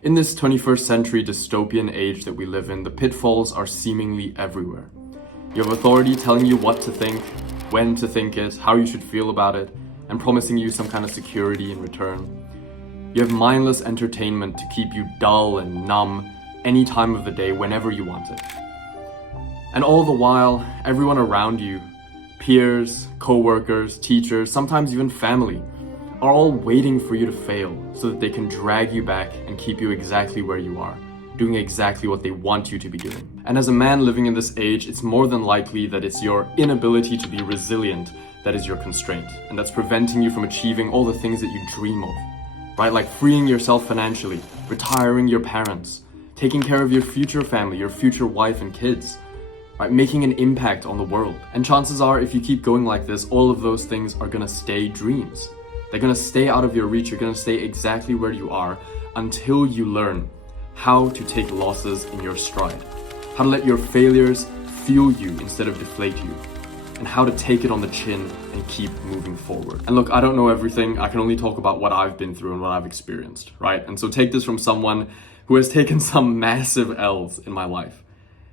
In this 21st century dystopian age that we live in, the pitfalls are seemingly everywhere. You have authority telling you what to think, when to think it, how you should feel about it, and promising you some kind of security in return. You have mindless entertainment to keep you dull and numb any time of the day whenever you want it. And all the while, everyone around you, peers, co-workers, teachers, sometimes even family, are all waiting for you to fail so that they can drag you back and keep you exactly where you are, doing exactly what they want you to be doing. And as a man living in this age, it's more than likely that it's your inability to be resilient that is your constraint, and that's preventing you from achieving all the things that you dream of, right? Like freeing yourself financially, retiring your parents, taking care of your future family, your future wife and kids, right? Making an impact on the world. And chances are, if you keep going like this, all of those things are gonna stay dreams. They're gonna stay out of your reach. You're gonna stay exactly where you are until you learn how to take losses in your stride, how to let your failures fuel you instead of deflate you, and how to take it on the chin and keep moving forward. And look, I don't know everything. I can only talk about what I've been through and what I've experienced, right? And so take this from someone who has taken some massive L's in my life.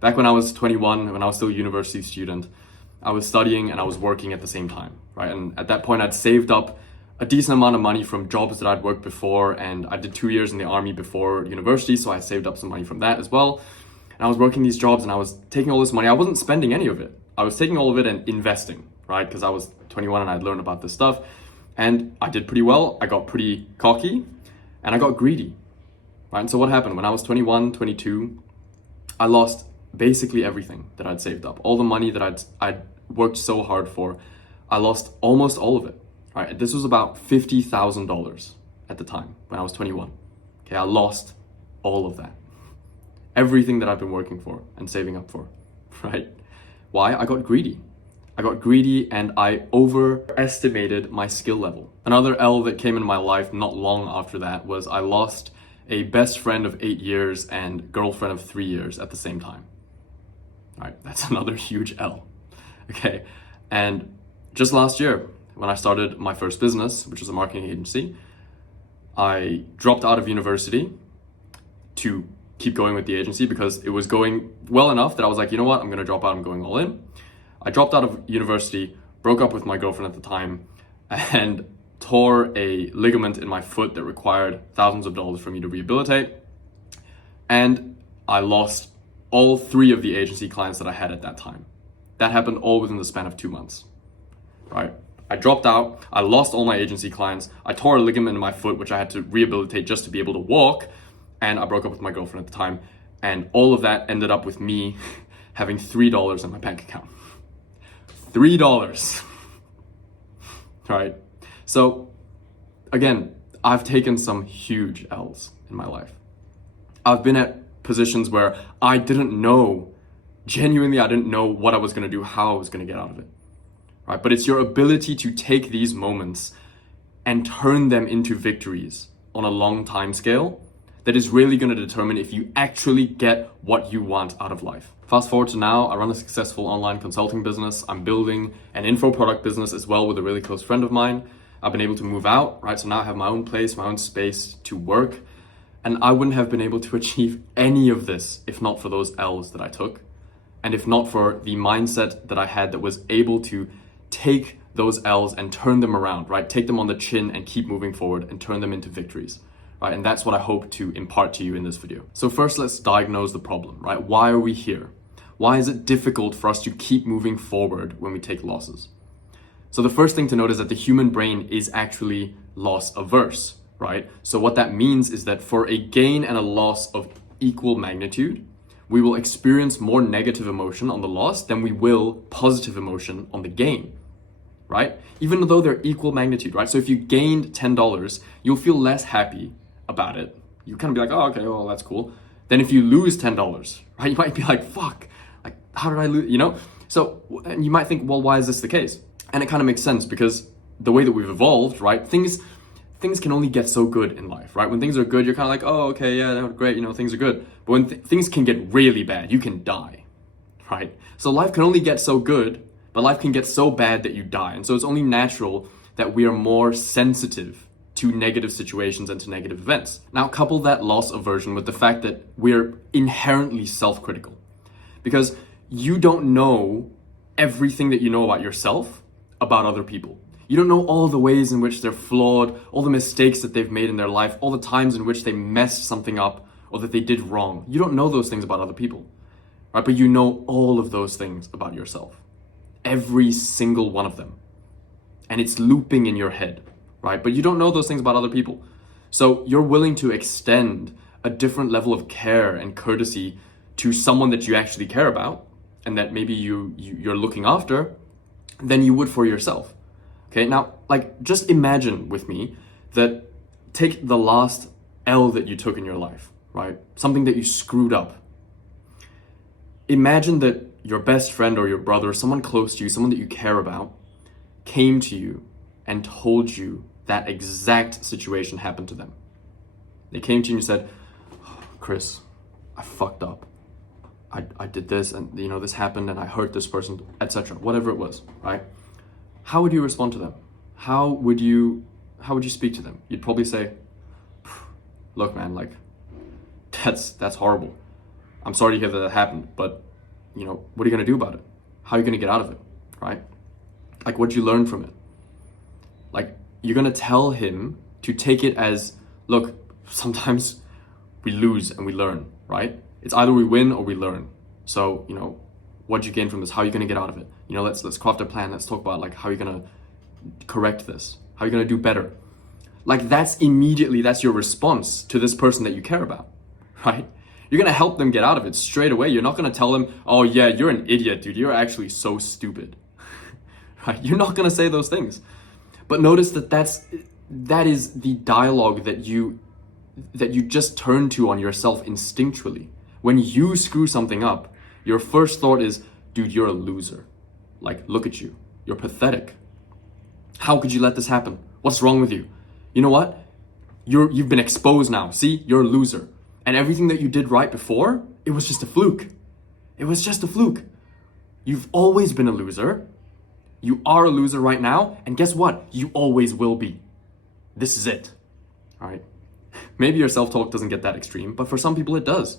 Back when I was 21, when I was still a university student, I was studying and I was working at the same time, right? And at that point, I'd saved up a decent amount of money from jobs that I'd worked before, and I did 2 years in the army before university, so I saved up some money from that as well. And I was working these jobs and I was taking all this money. I wasn't spending any of it. I was taking all of it and investing, right? Because I was 21 and I'd learned about this stuff. And I did pretty well. I got pretty cocky and I got greedy, right? And so what happened? When I was 21, 22, I lost basically everything that I'd saved up. All the money that I'd worked so hard for, I lost almost all of it. Right, this was about $50,000 at the time when I was 21. Okay, I lost all of that. Everything that I've been working for and saving up for, right? Why? I got greedy. I got greedy and I overestimated my skill level. Another L that came in my life not long after that was I lost a best friend of 8 years and girlfriend of 3 years at the same time. All right, that's another huge L. Okay, and just last year, when I started my first business, which was a marketing agency, I dropped out of university to keep going with the agency because it was going well enough that I was like, you know what, I'm gonna drop out, I'm going all in. I dropped out of university, broke up with my girlfriend at the time, and tore a ligament in my foot that required thousands of dollars for me to rehabilitate. And I lost all 3 of the agency clients that I had at that time. That happened all within the span of 2 months, right? I dropped out, I lost all my agency clients, I tore a ligament in my foot, which I had to rehabilitate just to be able to walk, and I broke up with my girlfriend at the time, and all of that ended up with me having $3 in my bank account. $3, right? So again, I've taken some huge L's in my life. I've been at positions where I didn't know, genuinely I didn't know what I was gonna do, how I was gonna get out of it. Right? But it's your ability to take these moments and turn them into victories on a long time scale that is really going to determine if you actually get what you want out of life. Fast forward to now, I run a successful online consulting business. I'm building an info product business as well with a really close friend of mine. I've been able to move out, right? So now I have my own place, my own space to work. And I wouldn't have been able to achieve any of this if not for those L's that I took. And if not for the mindset that I had that was able to take those L's and turn them around, right? Take them on the chin and keep moving forward and turn them into victories, right? And that's what I hope to impart to you in this video. So first, let's diagnose the problem, right? Why are we here? Why is it difficult for us to keep moving forward when we take losses? So the first thing to note is that the human brain is actually loss averse, right? So what that means is that for a gain and a loss of equal magnitude, we will experience more negative emotion on the loss than we will positive emotion on the gain, right? Even though they're equal magnitude, right? So if you gained $10, you'll feel less happy about it. You kind of be like, oh, okay, well, that's cool. Then if you lose $10, right? You might be like, fuck, like, how did I lose, you know? So, and you might think, well, why is this the case? And it kind of makes sense because the way that we've evolved, right? Things can only get so good in life, right? When things are good, you're kind of like, oh, okay, yeah, great, you know, things are good. But when things can get really bad, you can die, right? So life can only get so good, but life can get so bad that you die. And so it's only natural that we are more sensitive to negative situations and to negative events. Now, couple that loss aversion with the fact that we're inherently self-critical, because you don't know everything that you know about yourself about other people. You don't know all the ways in which they're flawed, all the mistakes that they've made in their life, all the times in which they messed something up or that they did wrong. You don't know those things about other people, right? But you know all of those things about yourself. Every single one of them. And it's looping in your head, right? But you don't know those things about other people. So you're willing to extend a different level of care and courtesy to someone that you actually care about and that maybe you're looking after than you would for yourself. Okay, now, like, just imagine with me that take the last L that you took in your life, right? Something that you screwed up. Imagine that your best friend or your brother, someone close to you, someone that you care about, came to you and told you that exact situation happened to them. They came to you and said, "Oh, Chris, I fucked up. I did this and this happened and I hurt this person," etc. Whatever it was, right? How would you respond to them? How would you speak to them? You'd probably say, "Look, man, like, that's horrible. I'm sorry to hear that happened, but what are you gonna do about it? How are you gonna get out of it, right? Like, what'd you learn from it?" Like, you're gonna tell him to take it as, look, sometimes we lose and we learn, right? It's either we win or we learn. So, what'd you gain from this? How are you gonna get out of it? Let's craft a plan. Let's talk about, like, how are you gonna correct this? How are you gonna do better? Like, that's your response to this person that you care about, right? You're gonna help them get out of it straight away. You're not gonna tell them, "Oh yeah, you're an idiot, dude. You're actually so stupid." Right? You're not gonna say those things. But notice that is the dialogue that you just turn to on yourself instinctually. When you screw something up, your first thought is, "Dude, you're a loser. Like, look at you. You're pathetic. How could you let this happen? What's wrong with you? You know what? You've been exposed now. See, you're a loser. And everything that you did right before, it was just a fluke. It was just a fluke. You've always been a loser. You are a loser right now. And guess what? You always will be. This is it." All right? Maybe your self-talk doesn't get that extreme, but for some people it does.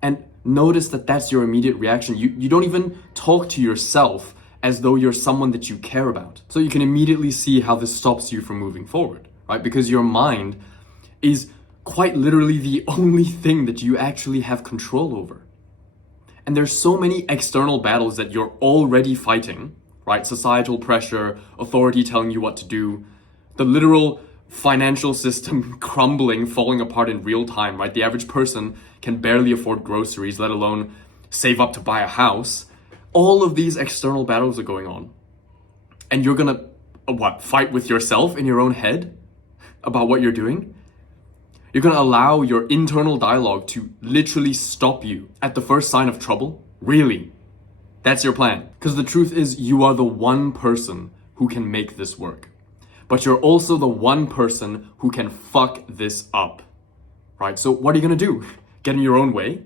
And notice that that's your immediate reaction. You don't even talk to yourself as though you're someone that you care about. So you can immediately see how this stops you from moving forward, right? Because your mind is quite literally the only thing that you actually have control over. And there's so many external battles that you're already fighting, right? Societal pressure, authority telling you what to do, the literal financial system crumbling, falling apart in real time, right? The average person can barely afford groceries, let alone save up to buy a house. All of these external battles are going on. And you're gonna, fight with yourself in your own head about what you're doing? You're gonna allow your internal dialogue to literally stop you at the first sign of trouble? Really? That's your plan? Because the truth is, you are the one person who can make this work. But you're also the one person who can fuck this up, right? So what are you gonna do? Get in your own way?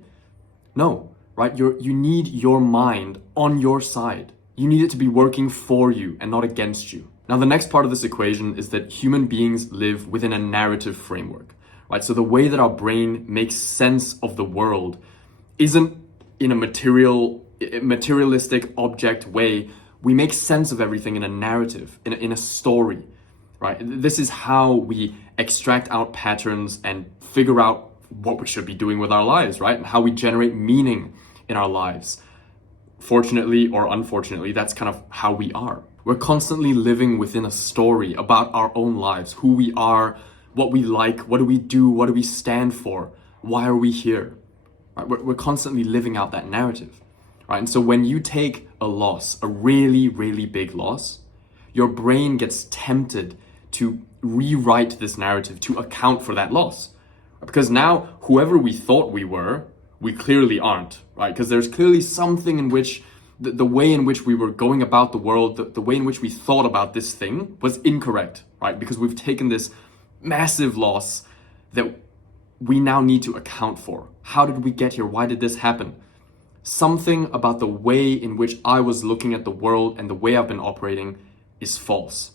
No, right? You need your mind on your side. You need it to be working for you and not against you. Now, the next part of this equation is that human beings live within a narrative framework, right? So the way that our brain makes sense of the world isn't in a materialistic object way. We make sense of everything in a narrative, in a story. Right? This is how we extract out patterns and figure out what we should be doing with our lives, right? And how we generate meaning in our lives. Fortunately or unfortunately, that's kind of how we are. We're constantly living within a story about our own lives, who we are, what we like, what do we do, what do we stand for, why are we here? Right? We're constantly living out that narrative. Right? And so when you take a loss, a really, really big loss, your brain gets tempted to rewrite this narrative to account for that loss. Because now, whoever we thought we were, we clearly aren't, right? Because there's clearly something in which the way in which we were going about the world, the way in which we thought about this thing was incorrect, right? Because we've taken this massive loss that we now need to account for. How did we get here? Why did this happen? Something about the way in which I was looking at the world and the way I've been operating is false.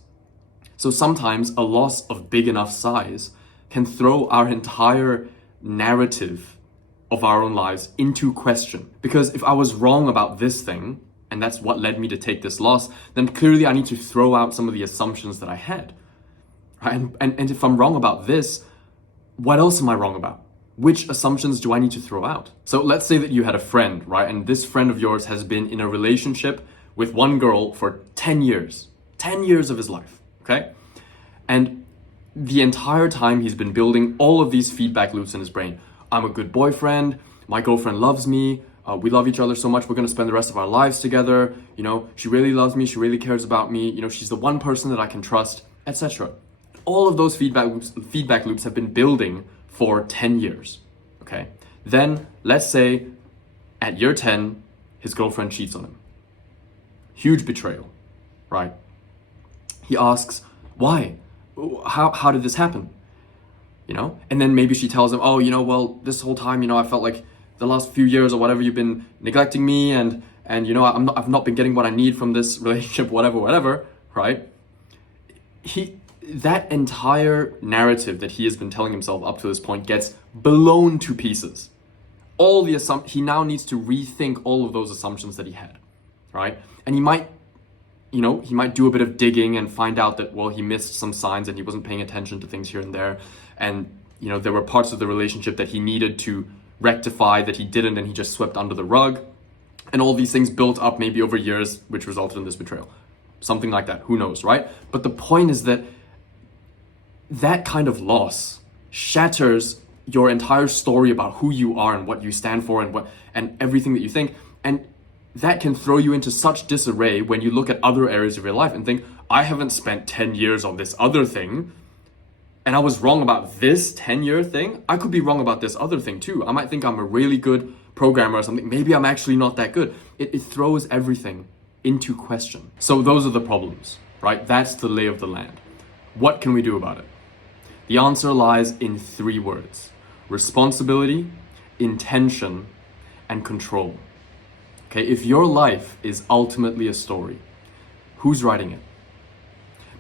So sometimes a loss of big enough size can throw our entire narrative of our own lives into question. Because if I was wrong about this thing, and that's what led me to take this loss, then clearly I need to throw out some of the assumptions that I had. Right? And if I'm wrong about this, what else am I wrong about? Which assumptions do I need to throw out? So let's say that you had a friend, right? And this friend of yours has been in a relationship with one girl for 10 years. 10 years of his life, okay? And the entire time he's been building all of these feedback loops in his brain. I'm a good boyfriend, my girlfriend loves me, we love each other so much, we're gonna spend the rest of our lives together, you know, she really loves me, she really cares about me, you know, she's the one person that I can trust, etc. All of those feedback loops have been building for 10 years, okay? Then, let's say, at year 10, his girlfriend cheats on him. Huge betrayal, right? He asks, why? How did this happen? You know? And then maybe she tells him, oh, you know, well, this whole time, you know, I felt like the last few years or whatever, you've been neglecting me and you know, I've not been getting what I need from this relationship, whatever, right? That entire narrative that he has been telling himself up to this point gets blown to pieces. He now needs to rethink all of those assumptions that he had, right? And he might do a bit of digging and find out that, well, he missed some signs and he wasn't paying attention to things here and there. And, you know, there were parts of the relationship that he needed to rectify that he didn't, and he just swept under the rug. And all these things built up maybe over years, which resulted in this betrayal. Something like that, who knows, right? But the point is that that kind of loss shatters your entire story about who you are and what you stand for and everything that you think. And that can throw you into such disarray when you look at other areas of your life and think, I haven't spent 10 years on this other thing, and I was wrong about this 10-year thing. I could be wrong about this other thing too. I might think I'm a really good programmer or something. Maybe I'm actually not that good. It throws everything into question. So those are the problems, right? That's the lay of the land. What can we do about it? The answer lies in 3 words: responsibility, intention, and control. Okay, if your life is ultimately a story, who's writing it?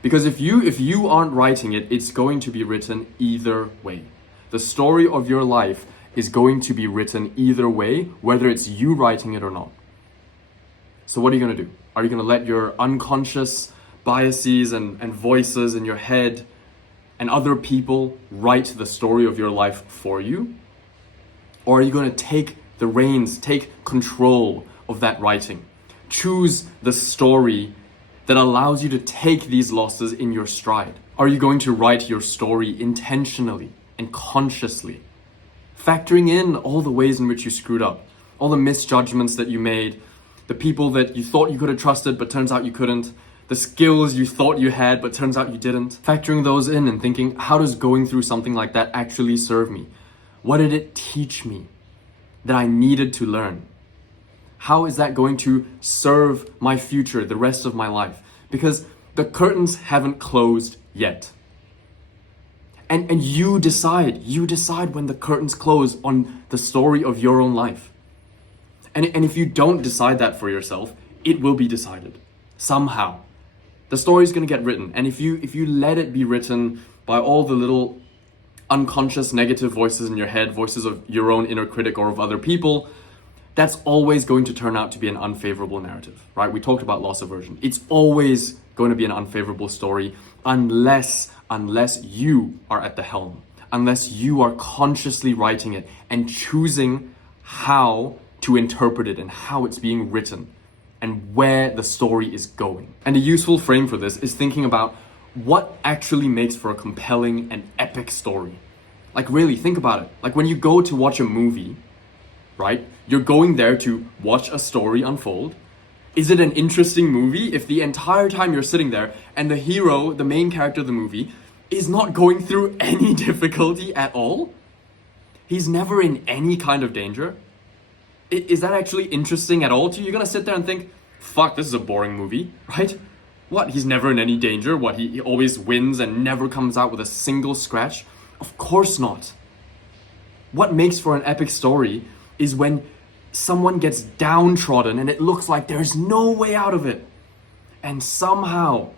Because if you aren't writing it, it's going to be written either way. The story of your life is going to be written either way, whether it's you writing it or not. So what are you going to do? Are you going to let your unconscious biases and voices in your head and other people write the story of your life for you? Or are you going to take the reins, take control of that writing? Choose the story that allows you to take these losses in your stride. Are you going to write your story intentionally and consciously, factoring in all the ways in which you screwed up, all the misjudgments that you made, the people that you thought you could have trusted but turns out you couldn't, the skills you thought you had but turns out you didn't, factoring those in and thinking, how does going through something like that actually serve me? What did it teach me that I needed to learn? How is that going to serve my future, the rest of my life? Because the curtains haven't closed yet. And you decide when the curtains close on the story of your own life. And if you don't decide that for yourself, it will be decided somehow. The story is going to get written. And if you let it be written by all the little unconscious negative voices in your head, voices of your own inner critic or of other people, that's always going to turn out to be an unfavorable narrative, right? We talked about loss aversion. It's always going to be an unfavorable story unless you are at the helm, unless you are consciously writing it and choosing how to interpret it and how it's being written and where the story is going. And a useful frame for this is thinking about what actually makes for a compelling and epic story. Like, really, think about it. Like, when you go to watch a movie, right? You're going there to watch a story unfold. Is it an interesting movie if the entire time you're sitting there and the hero, the main character of the movie, is not going through any difficulty at all? He's never in any kind of danger? Is that actually interesting at all to you? You're gonna sit there and think, fuck, this is a boring movie, right? What, he's never in any danger? What, he always wins and never comes out with a single scratch? Of course not. What makes for an epic story is when someone gets downtrodden and it looks like there's no way out of it. And somehow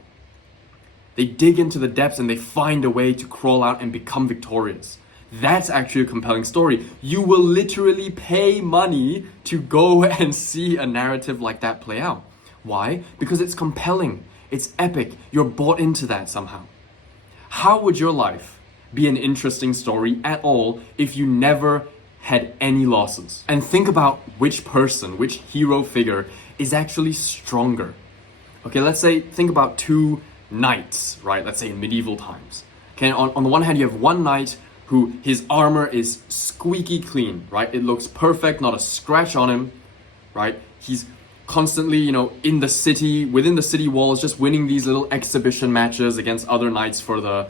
They dig into the depths and they find a way to crawl out and become victorious. That's actually a compelling story. You will literally pay money to go and see a narrative like that play out. Why? Because it's compelling. It's epic. You're bought into that somehow. How would your life be an interesting story at all if you never had any losses? And think about which person, which hero figure is actually stronger. Okay, let's say, think about two knights, right? Let's say in medieval times. Okay, on the one hand, you have one knight who his armor is squeaky clean, right? It looks perfect, not a scratch on him, right? He's constantly, in the city, within the city walls, just winning these little exhibition matches against other knights for the,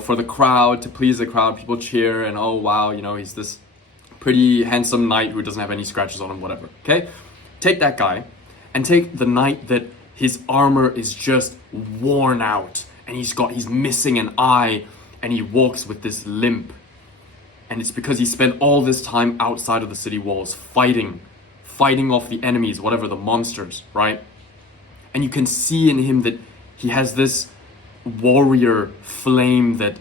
for the crowd, to please the crowd. People cheer and, oh wow, he's this pretty handsome knight who doesn't have any scratches on him, whatever, okay? Take that guy and take the knight that his armor is just worn out and he's missing an eye and he walks with this limp. And it's because he spent all this time outside of the city walls fighting off the enemies, whatever, the monsters, right? And you can see in him that he has this warrior flame that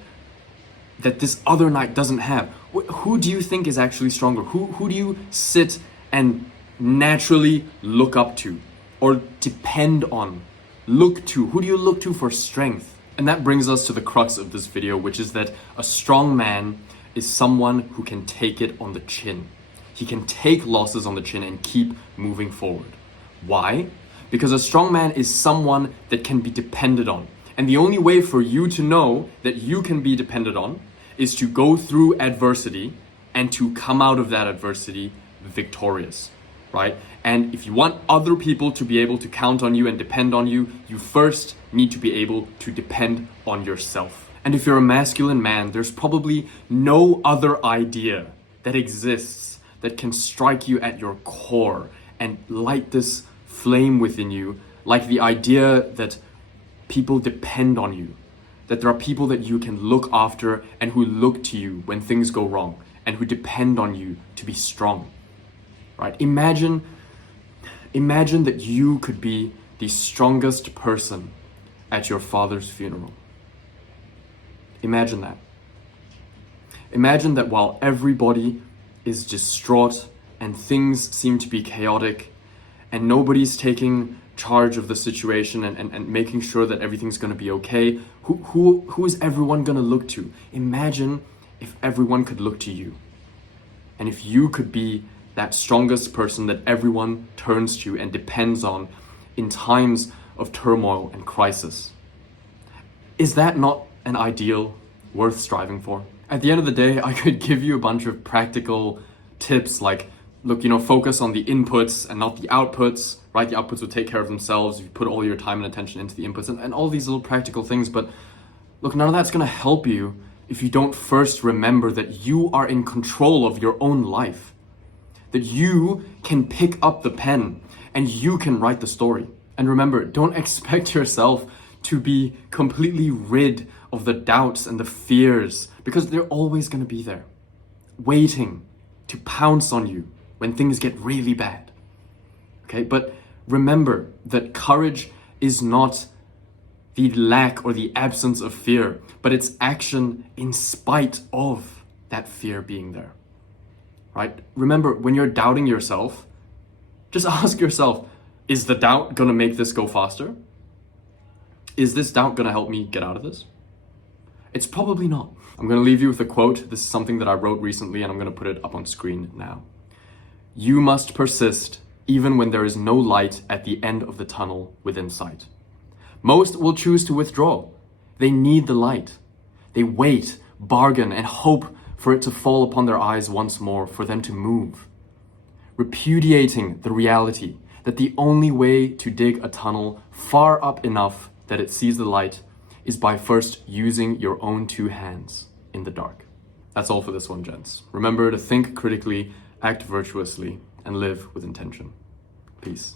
this other knight doesn't have. Who do you think is actually stronger? Who do you sit and naturally look up to or depend on? Look to? Who do you look to for strength? And that brings us to the crux of this video, which is that a strong man is someone who can take it on the chin. He can take losses on the chin and keep moving forward. Why? Because a strong man is someone that can be depended on. And the only way for you to know that you can be depended on is to go through adversity and to come out of that adversity victorious, right? And if you want other people to be able to count on you and depend on you, you first need to be able to depend on yourself. And if you're a masculine man, there's probably no other idea that exists that can strike you at your core and light this flame within you, like the idea that people depend on you, that there are people that you can look after and who look to you when things go wrong and who depend on you to be strong, right? Imagine that you could be the strongest person at your father's funeral. Imagine that. Imagine that while everybody is distraught and things seem to be chaotic and nobody's taking charge of the situation and making sure that everything's going to be okay, who is everyone going to look to? Imagine if everyone could look to you, and if you could be that strongest person that everyone turns to and depends on in times of turmoil and crisis. Is that not an ideal worth striving for? At the end of the day, I could give you a bunch of practical tips like, look, focus on the inputs and not the outputs, right? The outputs will take care of themselves if you put all your time and attention into the inputs and all these little practical things. But look, none of that's going to help you if you don't first remember that you are in control of your own life, that you can pick up the pen and you can write the story. And remember, don't expect yourself to be completely rid of the doubts and the fears, because they're always going to be there, waiting to pounce on you when things get really bad. Okay, but remember that courage is not the lack or the absence of fear, but it's action in spite of that fear being there, right? Remember, when you're doubting yourself, just ask yourself, is the doubt gonna make this go faster? Is this doubt gonna help me get out of this? It's probably not. I'm gonna leave you with a quote. This is something that I wrote recently and I'm gonna put it up on screen now. You must persist even when there is no light at the end of the tunnel within sight. Most will choose to withdraw. They need the light. They wait, bargain, and hope for it to fall upon their eyes once more, for them to move. Repudiating the reality that the only way to dig a tunnel far up enough that it sees the light is by first using your own two hands in the dark. That's all for this one, gents. Remember to think critically, act virtuously, and live with intention. Peace.